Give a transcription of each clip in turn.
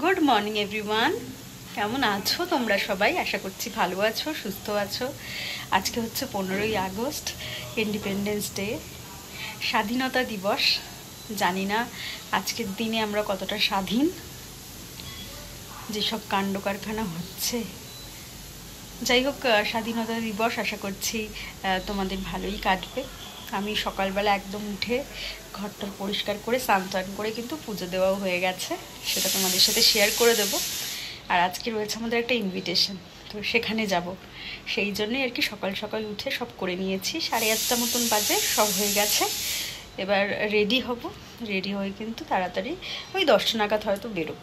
Good morning everyone, কেমন আছো তোমরা সবাই? আশা করছি ভালো আছো, সুস্থ আছো। আজকে হচ্ছে 15ই আগস্ট, ইন্ডিপেন্ডেন্স ডে, স্বাধীনতা দিবস। জানি না আজকের দিনে আমরা কতটা স্বাধীন। যেসব কাণ্ড কারখানা হচ্ছে, যাই হোক, স্বাধীনতা দিবস আশা করছি তোমাদের ভালোই কাটবে। আমি সকালবেলা একদম উঠে ঘরটা পরিষ্কার করে স্নান টান করে কিন্তু পুজো দেওয়াও হয়ে গেছে, সেটা তোমাদের সাথে শেয়ার করে দেবো। আর আজকে রয়েছে আমাদের একটা ইনভিটেশন, তো সেখানে যাব, সেই জন্যই আর কি সকাল সকাল উঠে সব করে নিয়েছি। 8:30 মতন বাজে, সব হয়ে গেছে। এবার রেডি হব, রেডি হয়ে কিন্তু তাড়াতাড়ি ওই 10টা নাগাদ হয়তো বেরোব।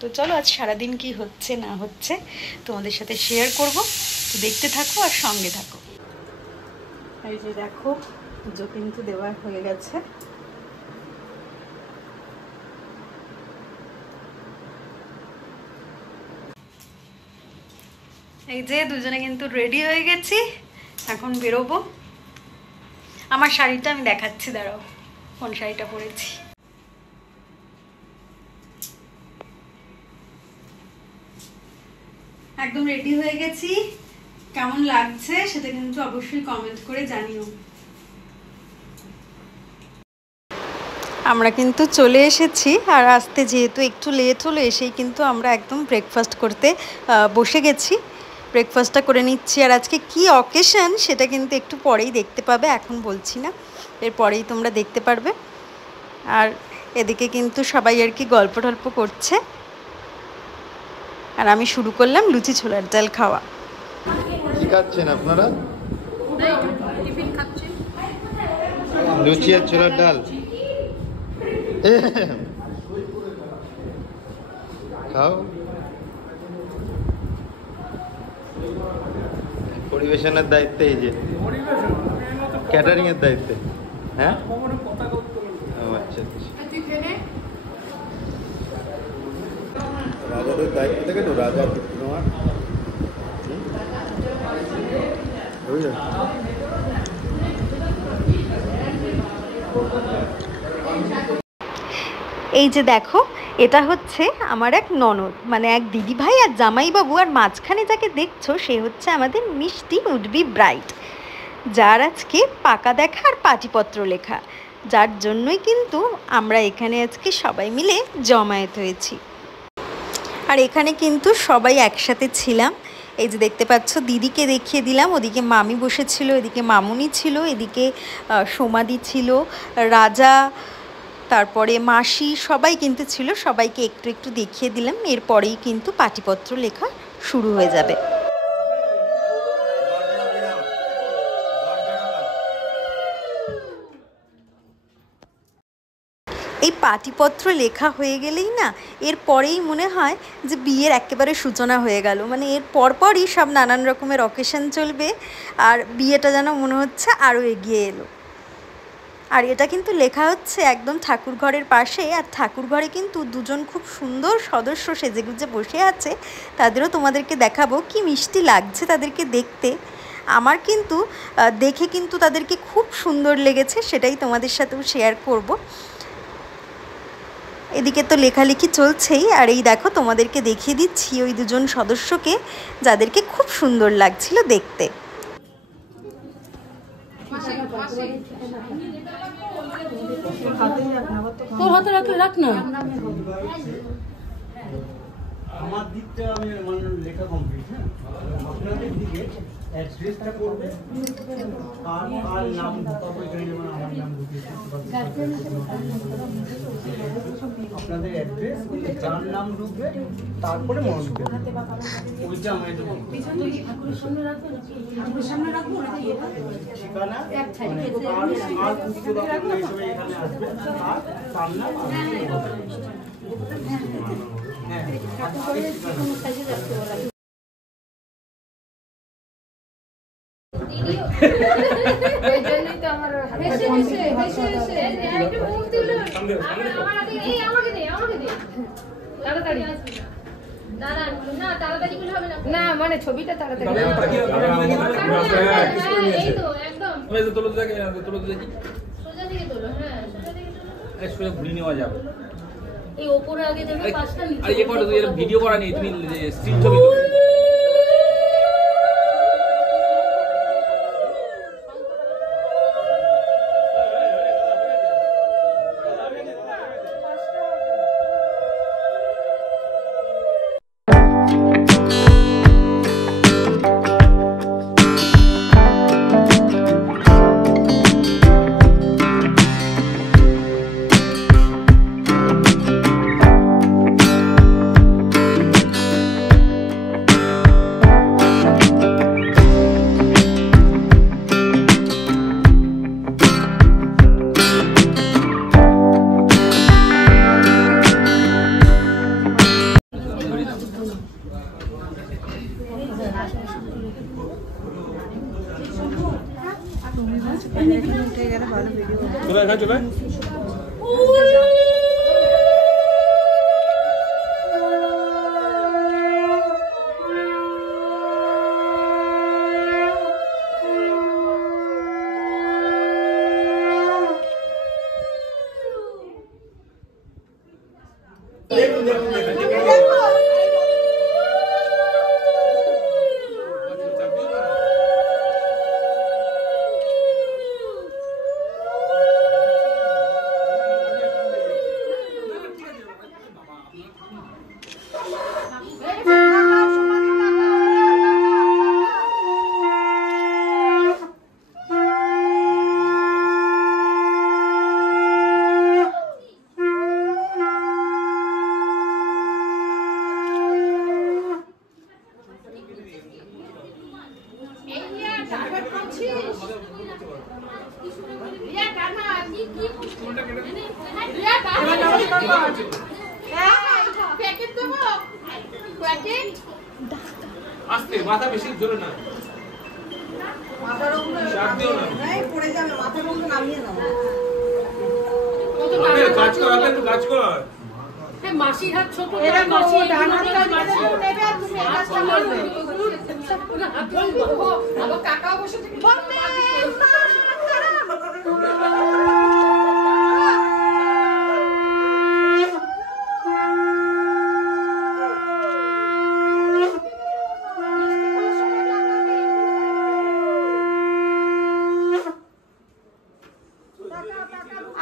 তো চলো আজ সারাদিন কি হচ্ছে না হচ্ছে তোমাদের সাথে শেয়ার করব, তো দেখতে থাকো আর সঙ্গে থাকো। এই যে দেখো, পুজো কিন্তু দেওয়া হয়ে গেছে। এই যে দুজনে কিন্তু রেডি হয়ে গেছি, এখন বেরোবো। আমার শাড়িটা আমি দেখাচ্ছি, দাঁড়াও কোন শাড়িটা পরেছি। একদম রেডি হয়ে গেছি, কেমন লাগছে সেটা কিন্তু অবশ্যই কমেন্ট করে জানিও। আমরা কিন্তু চলে এসেছি, আর আসতে যেহেতু একটু লেট হলো, এসেই কিন্তু আমরা একদম ব্রেকফাস্ট করতে বসে গেছি। ব্রেকফাস্টটা করে নিচ্ছি। আর আজকে কি অকেশন সেটা কিন্তু একটু পরেই দেখতে পাবে, এখন বলছি না, এরপরেই তোমরা দেখতে পারবে। আর এদিকে কিন্তু সবাই আর কি গল্প টল্প করছে, আর আমি শুরু করলাম লুচি ছোলার ডাল খাওয়া। কি খাচ্ছেন আপনারা? লুচি আর ছোলার ডাল খাও। পরিবেশনের দায়িত্বে, এই যে ক্যাটারিং এর দায়িত্বে। হ্যাঁ, আচ্ছা রাজাদের দায়িত্ব থেকে তো রাজা তোমার এই যে দেখো, এটা হচ্ছে আমার এক ননদ, মানে এক দিদিভাই আর জামাইবাবু, আর মাঝখানে যাকে দেখছো সে হচ্ছে আমাদের মিষ্টি উডবি ব্রাইড, যার আজকে পাকা দেখা আর পাটিপত্র লেখা, যার জন্যই কিন্তু আমরা এখানে আজকে সবাই মিলে জমায়েত হয়েছি। আর এখানে কিন্তু সবাই একসাথে ছিলাম। এই যে দেখতে পাচ্ছ, দিদিকে দেখিয়ে দিলাম, ওদিকে মামি বসেছিল, এদিকে মামুনি ছিল, এদিকে সোমাদি ছিল, রাজা, তারপরে মাসি, সবাই কিন্তু ছিল। সবাইকে একটু একটু দেখিয়ে দিলাম, এরপরেই কিন্তু পাটিপত্র লেখা শুরু হয়ে যাবে। এই পাটিপত্র লেখা হয়ে গেলেই না, এরপরেই মনে হয় যে বিয়ের একেবারে সূচনা হয়ে গেল। মানে এর পরপরই সব নানান রকমের অকেশন চলবে, আর বিয়েটা যেন মনে হচ্ছে আরও এগিয়ে এলো। আর এটা কিন্তু লেখা হচ্ছে একদম ঠাকুর ঘরের পাশে, আর ঠাকুর ঘরে কিন্তু দুজন খুব সুন্দর সদস্য সেজেগুজে বসে আছে, তাদেরও তোমাদেরকে দেখাবো। কি মিষ্টি লাগছে তাদেরকে দেখতে, আমার কিন্তু দেখে কিন্তু তাদেরকে খুব সুন্দর লেগেছে, সেটাই তোমাদের সাথেও শেয়ার করব। এদিকে তো লেখালেখি চলছেই, আর এই দেখো তোমাদেরকে দেখিয়ে দিচ্ছি ওই দুজন সদস্যকে, যাদেরকে খুব সুন্দর লাগছিল দেখতে। তোর হাতে রাখ, রাখ না। আমার দিকটা আমি মানে লেখা কমপ্লিট। হ্যাঁ, আপনাদের দিকে অ্যাড্রেসটা করবে, আর নাম তারপরে যেমন আমার নাম ঢুকিয়েছে, আপনাদের অ্যাড্রেস, যার নাম ঢুকবে তারপরে মনে ঢুকবে, ওইটা আমার সামনে রাখবো, ঠিকানা আর পুজো দপ্তর হিসেবে এখানে আসবে, আর তার নাম না মানে ছবিটা তাড়াতাড়ি ঘুরিয়ে নেওয়া যাবে। এই ওপরে আগে দেবে 5টা নিচে আরে করো তুই ভিডিও করা নেই তুমি স্টিল ছবি তুলো চলে এখানে চলে আস্তে মাথা বেশি জোরে না মাথার উপরে পড়ে যাবে, মাথার উপরে নামিয়ে নাও। কাজ কর একটু কাজ কর মাসির হাত ছোট এরা মাসি ডান হাতটা নেবে আর তুমি এই কাজটা করবে। আবার কাকাও বসে থেকে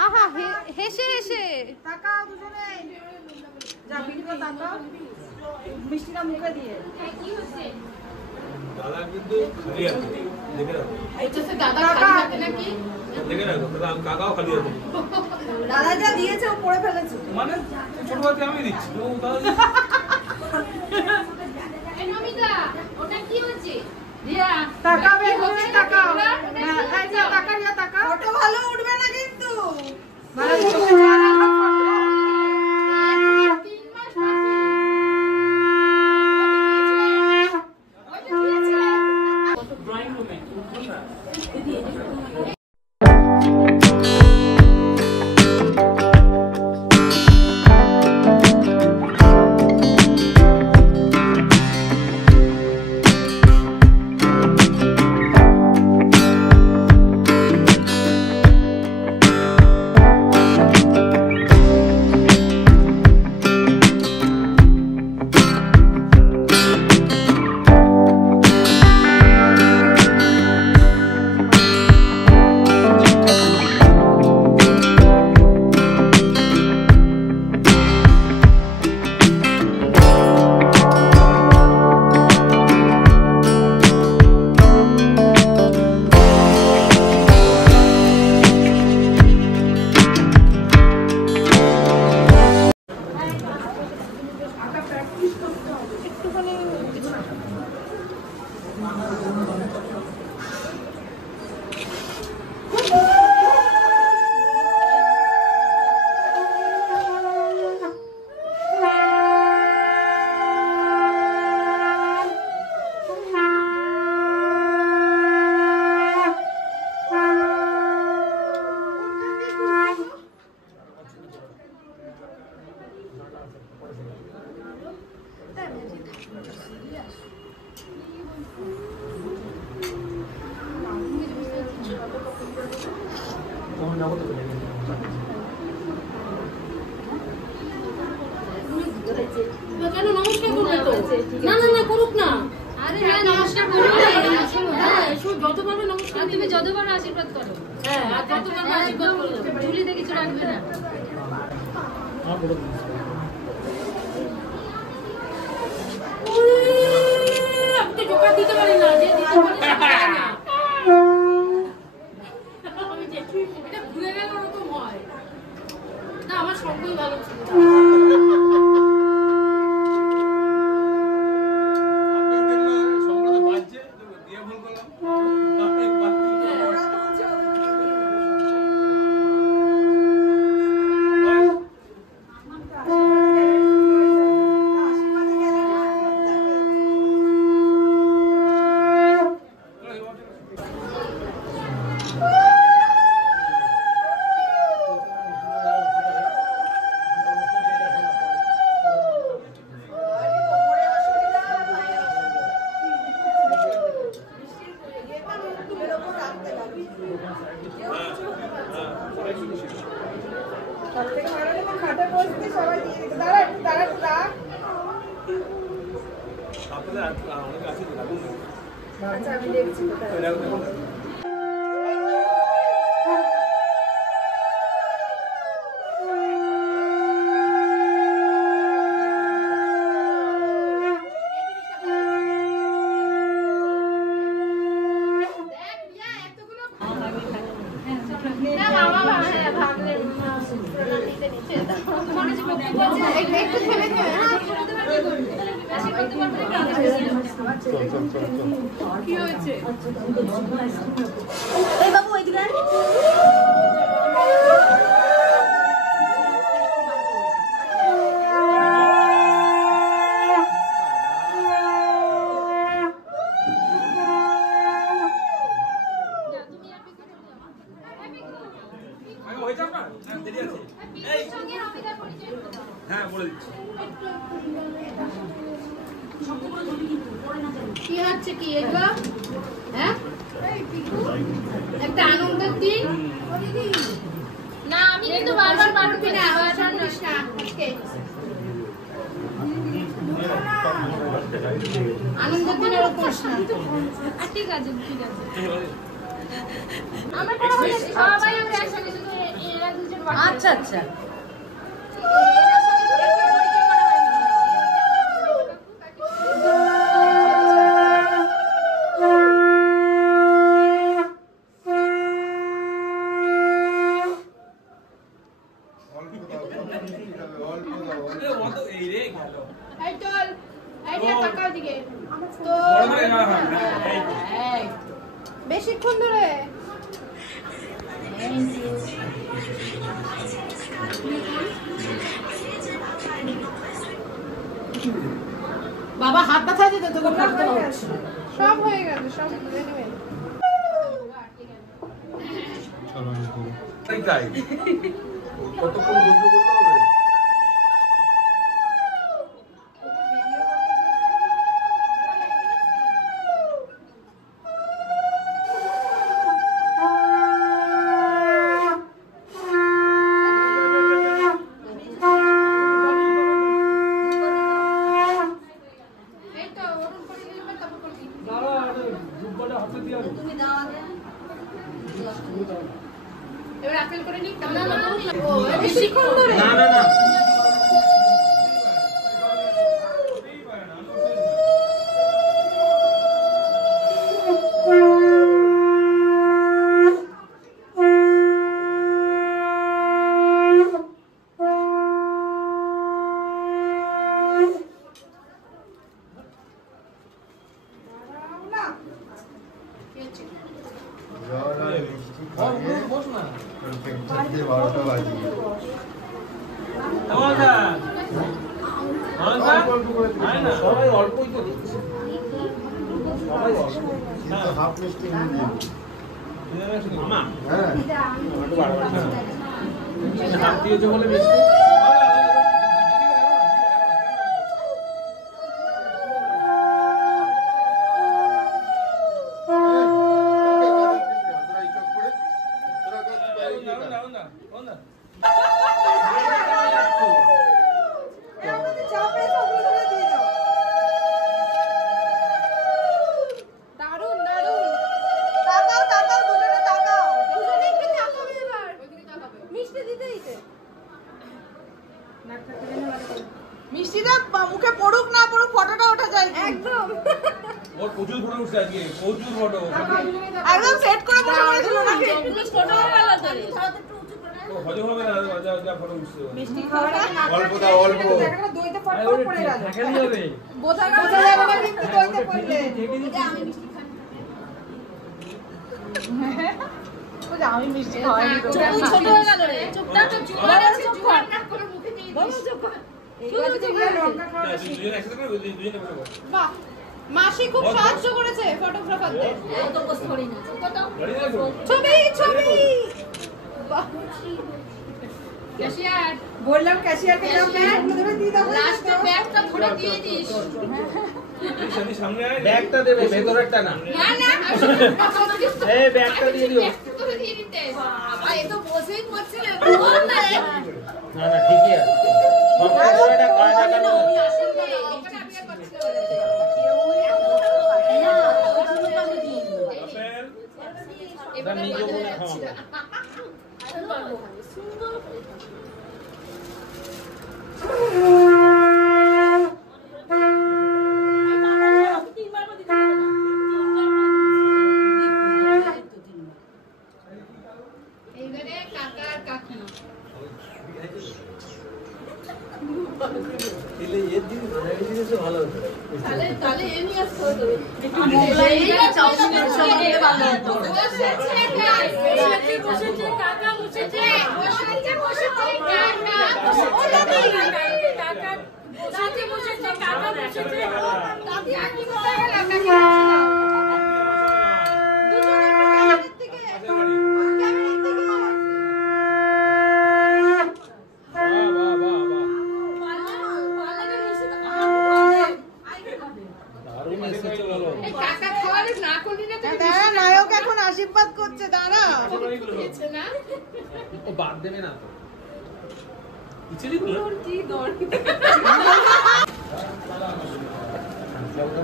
আহা হেসে হেসে তাকাও দুজনে, যা ভিডিও তাকাও, মিষ্টিটা মুখে দিয়ে। দাদা কিন্তু খালি আছে দেখে রাখো এইটাতে দাদা খালি থাকে নাকি দেখে রাখো দাদা কাকাও খালি আছে দাদা যা দিয়েছে ও পড়ে ফেলেছে। মানে ছোট বাচ্চা আমি দিচ্ছি ও দাদা এই নমিতা ওটা কি হচ্ছে রিয়া তাকাও এখানে, তাকাও। হ্যাঁ, এই যে তাকাও, ইয়া তাকাও। ফটো ভালো উঠবে না কিন্তু। ভালো চোখে যা রাখা ফটো। 3 মাস বাকি ওটা দিয়েছে কত ড্রয়িং রুমে না না না করুক না। আরে হ্যাঁ নমস্কার করো। হ্যাঁ যতবার নমস্কার তুমি যতবার আশীর্বাদ করো। হ্যাঁ আর যতবার আশীর্বাদ করো ঝুলিতে কিছু রাখবে না। আপনি ঢোকা দিতে পারেন না যে দিতে পারেন না। এটা ঘুরে গেল ওরকম হয় না। আমার সঙ্গই ভালো ছিল। আচ্ছা আমি দেখছি কি হয়েছে এই বাবু ওইদিকে হ্যাঁ বলে দিচ্ছি। কি হচ্ছে কি এগুলো? হ্যাঁ একটা আনন্দের দিন না। আমি কিন্তু বারবার পারবি না। আনন্দের দিন এরকম করিস না। ঠিক আছে ঠিক আছে। আমরা কোনো সবাই আমরা একসাথে শুধু এরা দুজন। আচ্ছা আচ্ছা বেশিক্ষণ ধরে বাবা হাত ব্যথা দিতে তো সব হয়ে গেছে সব ধরে নেবেন তাই কতক্ষণ বলতে বলতে হবে। এবার আপেল করে নিই। না না বেশিক্ষণ ধরে না না না সবাই অল্পই তো দিচ্ছে। সবাই অল্প হাফ মিষ্টি দিয়ে মামা হ্যাঁ হাত দিয়েছে বলে মিষ্টি। মিষ্টিটা মুখে পড়ুক না পড়ুক ফটোটা ওঠা যায় একদম ওর প্রচুর ফটো উঠছে আজকে, প্রচুর ফটো। একদম সেট করে বসে পড়েছিল নাকি ছোট হয়ে গেল তো হজম হবে না, যা ফটো উঠছে। মিষ্টি খাওয়াটা না অল্প দাও, অল্প। দেখাটা দইতে ফটফট পড়ে গেল বোঝা যাবে না কিন্তু দইতে পড়লে আমি মিষ্টি খাওয়াই ছোট হয়ে গেল রে চোখটা তো জোয়ার আছে জোয়ার না করে মুখে দিয়ে দিস দুজনে একসাথে করে, দুজনে করে। বাহ মাসি খুব সাহায্য করেছে ফটোগ্রাফারদের তো বস থোড়ি না কত ছবি ছবি ক্যাশিয়ার বললাম ক্যাশিয়ারকে নাম ধরে দিয়ে দাও লাস্টে ব্যাগটা ধরে দিয়ে দিস সামনে সামনে আয়। ব্যাগটা দেবে, ভেতরেরটা না। না না এই ব্যাগটা দিয়ে দিও। ব্যাগটা ধরে দিয়ে দিতে বাবা এ তো বসেই পড়ছিল না না ঠিকই আছে। সব কিছু এটা কায়দা কানুন। এটা নিজে বলে খাওয়াবো। এইবারে কাকা আর কাকিমা তাহলে তাহলে এ নিয়ে আসতে হবে এইটা চাউমিনের সঙ্গে ভালো হতো বসেছে কাকা বসেছে বসেছে কাকা বসেছে কাকা বসেছে দাদি আকি কোথায় গেল কাকা দাঁড়া নায়ক এখন আশীর্বাদ করছে দাঁড়া ও বাদ দেবে না তো।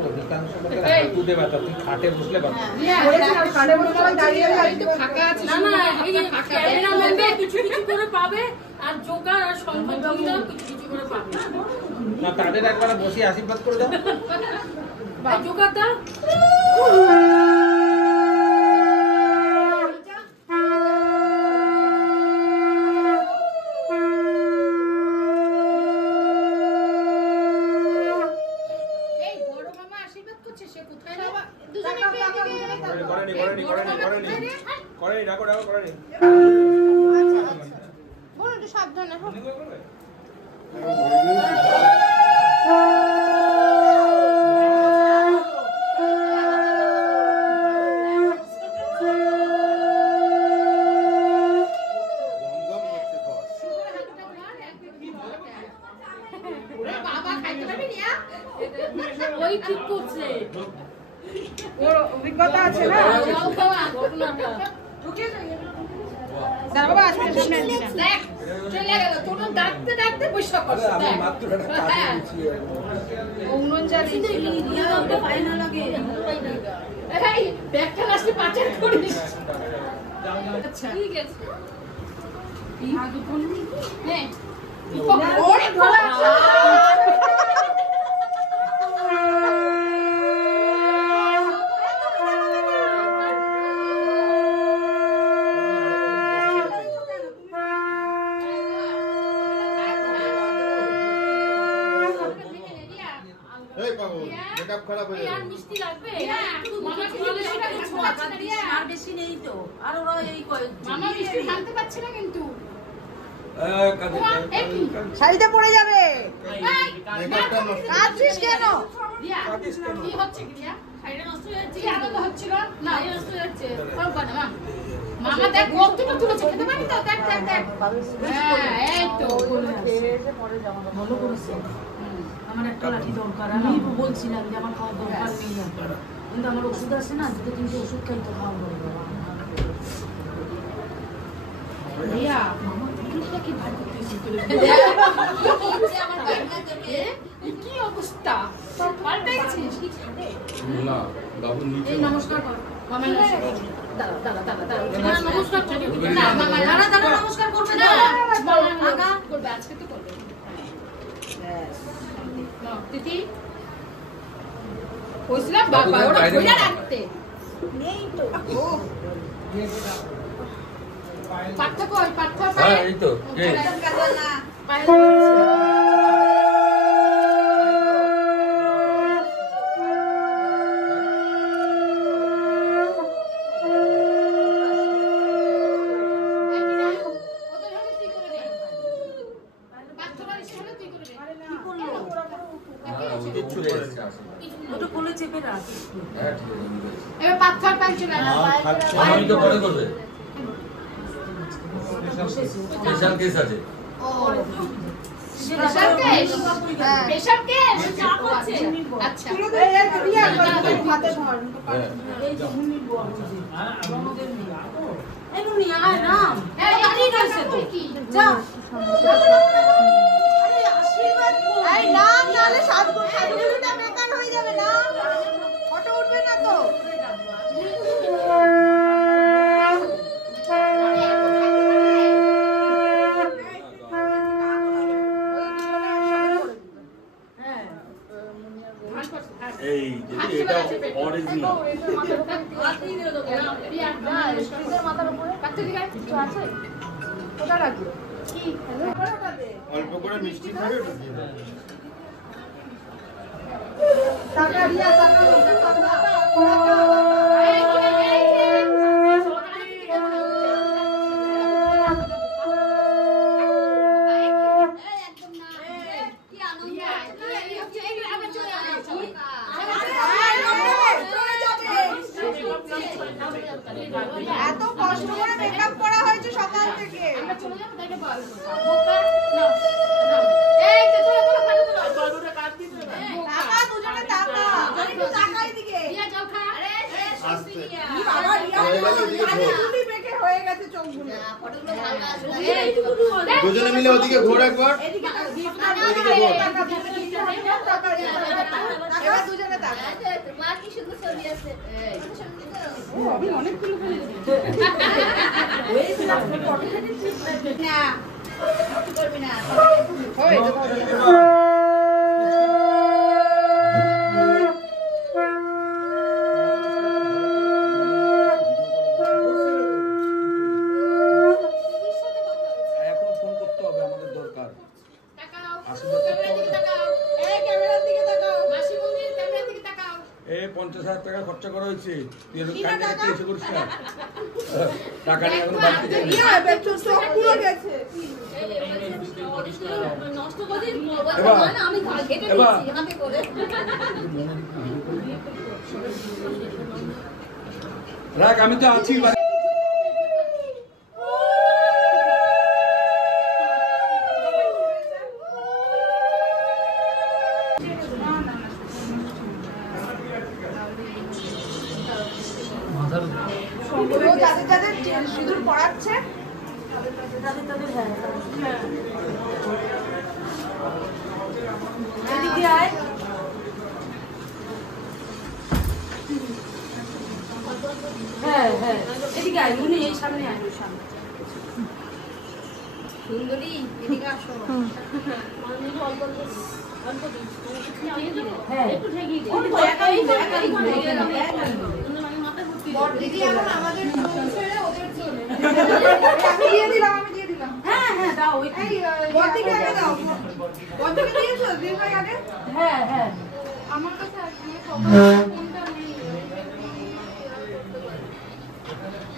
অধিকাংশ লোকের হাঁটু দেবে তো, তুই খাটে বসলে বাদ। কানে বসে সবাই দাঁড়িয়ে দাঁড়িয়ে ফাঁকা আছে না না এই ক্যামেরাম্যানটা কিছু কিছু করে পাবে আর জোকার আর সংবাদদাতাও কিছু কিছু করে পাবে না তাদের একবার বসে আশীর্বাদ করে দাও। ভাই জোকারটা এই বড় মামা আশীর্বাদ করছে সে কোথায় রে দুজনে করেনি, ডাকো ডাকো, করেনি। বলো একটু সাবধানে বাবা খাইতে পারবি না ওই ঠিক করছে ওর অভিজ্ঞতা আছে না যাও খাওয়া ঘটনাটা দাঁড়া বাবা আসলে সামনে আনবি না দেখ চলে গেল তোর ডাকতে ডাকতে বসে করছে দেখ হ্যাঁ উনুন জ্বালিয়ে রিয়া বাবা পায় না লাগে এই ব্যাগটা লাস্টে পাচার করিস আচ্ছা ঠিক আছে নে ওরে ধরা এই বাবু মেকআপ খারাপ হয়ে আর যাবে মিষ্টি লাগবে মামা বলে সেটা কিছু আছে না রিয়া আর বেশি নেই তো আর ওরা এই মামা মিষ্টি খাইতে পারছে না কিন্তু শাড়িতে পড়ে যাবে মেকআপটা নষ্ট কাঁদছিস কেন রিয়া কি হচ্ছে কি রিয়া শাড়িটা নষ্ট হয়ে যাচ্ছে কি আনন্দ হচ্ছিল না এই নষ্ট হয়ে যাচ্ছে করব না মা মামা দেখ কতটা তুলেছে খেতে পারি তো দেখ দেখ দেখ হ্যাঁ এই তো ভালো করেছে আমার একটা লাঠি দরকার আমি বলছিলাম যে আমার খাওয়ার দরকার নেই কিন্তু আমার ওষুধ আছে না দুটো তিনটে ওষুধ খাইতে খাওয়া দরকার রিয়া মামা তুইটা কি ভাই করতেছিস কি অবস্থা পাল্টে গেছিস কি ছাড়ে না বাবু নিচে এই নমস্কার কর মামা নমস্কার দাঁড়া দাঁড়া দাঁড়া দাঁড়া নমস্কার করবে না মামা দাঁড়া দাঁড়া নমস্কার করবে না মামা আগা করবে আজকে তো করবে ব্যাস তিথি কইছিলাম বাবা ওরা কইরা রাখতে নেই তো ও পাঠা কই পাঠা হ্যাঁ এই তো ওটা কোলে চেপে রাখ। হ্যাঁ ঠিক আছে এবার পাথর পাই চলে না আমি তো পরে করবে স্পেশাল কেস আছে ও স্পেশাল কেস স্পেশাল কেস চাপ আছে আচ্ছা এই রিয়া হাতে ধর এই যে ভূমির বল আমাদের নিয়ে এই নুনি আয় নাম এই আরে রইছে তো যা আরে আশীর্বাদ এই নাম নালে সাধুগুলোটা বেকার হয়ে যাবে না ফটো উঠবে না তো এই যদি এটা অরিজিনাল অল্প করে মিষ্টি খাবে ওটা দিয়ে দাও। টাকা রিয়া টাকা এত কষ্ট করে মেকআপ করা হয়েছে সকাল থেকে টাকা দুজনে টাকা টাকা এদিকে আস্তে বাবা রিয়া হয়ে গেল, ওদিকে আরে ঘোর। দুটি বেঁকে হয়ে গেছে চোখগুলো দুজনে মিলে ওদিকে ঘোর একবার এদিকে ওদিকে ঘোর। টাকা এবার দুজনে টাকা না করবি না ওই এখন ফোন করতে হবে আমাদের দরকার এই ক্যামেরার দিকে তাকাও এ 50,000 টাকা খরচা করা হয়েছে তুই এখন কি কান্না টাকা? করতে এসে করিস না টাকা নিয়ে এখন বাড়তে যাবি কি হবে চোখ পুরো গেছে রাখ আমি তো আছি ও যাদের যাদের সিঁদুর পড়াচ্ছে এদিকে আয় হ্যাঁ হ্যাঁ এদিকে আয় নুনি এই সামনে আয় সামনে সুন্দরী এদিকে আসো হ্যাঁ একটু ঠেকিয়ে দে ওই তো একাই দিদি এখন আমাদের ছেড়ে ওদের চলে আমি দিয়ে দিলাম হ্যাঁ হ্যাঁ দাও ওই এই বড়দিকে আগে দাও বড়দিকে দিয়েছো দিন ভাই আগে হ্যাঁ হ্যাঁ আমার কাছে আসলে কোনটা নেই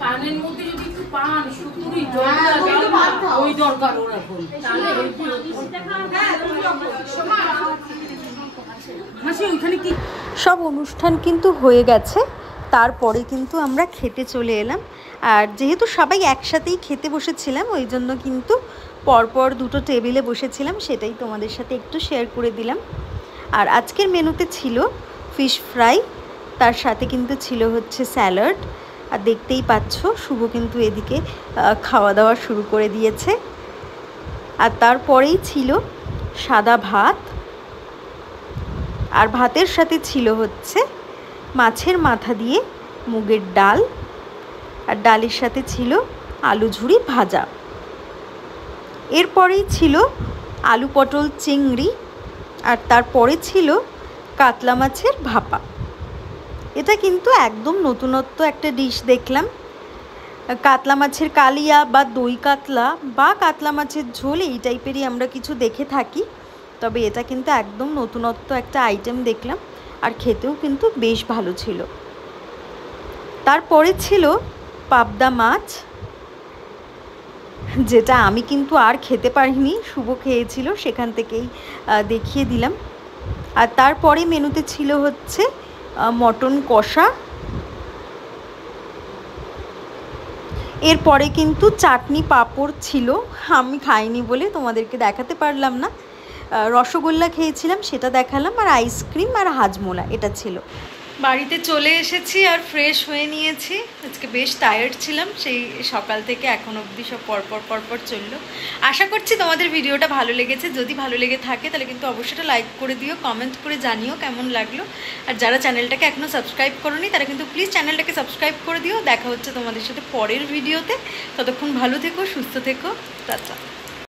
পানের মধ্যে যদি একটু পান সুতুরি দরকার ওই দরকার ওর এখন তাহলে মাসি ওইখানে কি সব অনুষ্ঠান কিন্তু হয়ে গেছে, তারপরে কিন্তু আমরা খেতে চলে এলাম। আর যেহেতু সবাই একসাথেই খেতে বসেছিলাম ওই জন্য কিন্তু পরপর দুটো টেবিলে বসেছিলাম, সেটাই তোমাদের সাথে একটু শেয়ার করে দিলাম। আর আজকের মেনুতে ছিল ফিশ ফ্রাই, তার সাথে কিন্তু ছিল হচ্ছে স্যালাড। আর দেখতেই পাচ্ছ শুভ কিন্তু এদিকে খাওয়া দাওয়া শুরু করে দিয়েছে। আর তারপরেই ছিল সাদা ভাত, আর ভাতের সাথে ছিল হচ্ছে মাছের মাথা দিয়ে মুগের ডাল, আর ডালের সাথে ছিল আলু ঝুরি ভাজা। এরপরেই ছিল আলু পটল চিংড়ি, আর তারপরে ছিল কাতলা মাছের ভাপা। এটা কিন্তু একদম নতুনত্ব একটা ডিশ দেখলাম। কাতলা মাছের কালিয়া বা দই কাতলা বা কাতলা মাছের ঝোল এই টাইপেরই আমরা কিছু দেখে থাকি, তবে এটা কিন্তু একদম নতুনত্ব একটা আইটেম দেখলাম, আর খেতেও কিন্তু বেশ ভালো ছিল। তারপরে ছিল পাবদা মাছ, যেটা আমি কিন্তু আর খেতে পারিনি, শুভ খেয়েছিল, সেখান থেকেই দেখিয়ে দিলাম। আর তারপরে মেনুতে ছিল হচ্ছে মটন কষা। এরপরে কিন্তু চাটনি পাঁপড় ছিল, আমি খাইনি বলে তোমাদেরকে দেখাতে পারলাম না। রসগোল্লা খেয়েছিলাম, সেটা দেখালাম, আর আইসক্রিম আর হাজমোলা এটা ছিল। বাড়িতে চলে এসেছি আর ফ্রেশ হয়ে নিয়েছি। আজকে বেশ টায়ার্ড ছিলাম, সেই সকাল থেকে এখন অবধি সব পরপর চললো। আশা করছি তোমাদের ভিডিওটা ভালো লেগেছে। যদি ভালো লেগে থাকে তাহলে কিন্তু অবশ্যই লাইক করে দিও, কমেন্ট করে জানিও কেমন লাগলো। আর যারা চ্যানেলটাকে এখনও সাবস্ক্রাইব করোনি তারা কিন্তু প্লিজ চ্যানেলটাকে সাবস্ক্রাইব করে দিও। দেখা হচ্ছে তোমাদের সাথে পরের ভিডিওতে। ততক্ষণ ভালো থেকো, সুস্থ থেকো, টাটা।